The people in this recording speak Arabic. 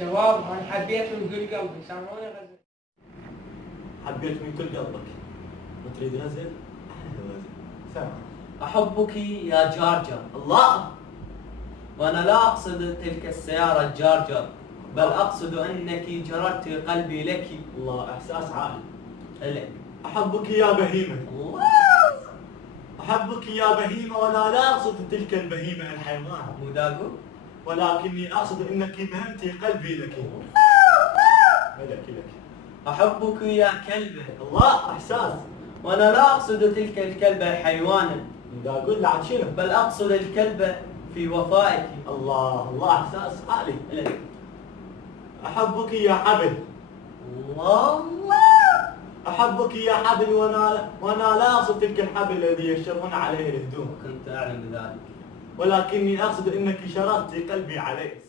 شباب انا حبيت من كل قلبي، سامعوني غزل. حبيت من كل قلبك. ما تريد غزل؟ سامع. أحبك يا جارجر، الله. وأنا لا أقصد تلك السيارة الجارجر، بل أقصد أنك جررت قلبي لك. الله، إحساس عالي. إلك. أحبك يا بهيمة. الله. أحبك يا بهيمة، وأنا لا أقصد تلك البهيمة الحيوان، مو داقو؟ ولكني أقصد أنك مهمتي قلبي لك. لك. أحبك يا كلبة. الله، إحساس. وأنا لا أقصد تلك الكلبة حيوانا، إذا أقول عن شنو؟ بل أقصد الكلبة في وفائك. الله، إحساس عالي. إلك. أحبك يا حبل. الله. أحبك يا حبل، وأنا لا أقصد تلك الحبل الذي يشرون عليه الهدوم، كنت أعلم بذلك. ولكني أقصد أنك شررت قلبي عليه.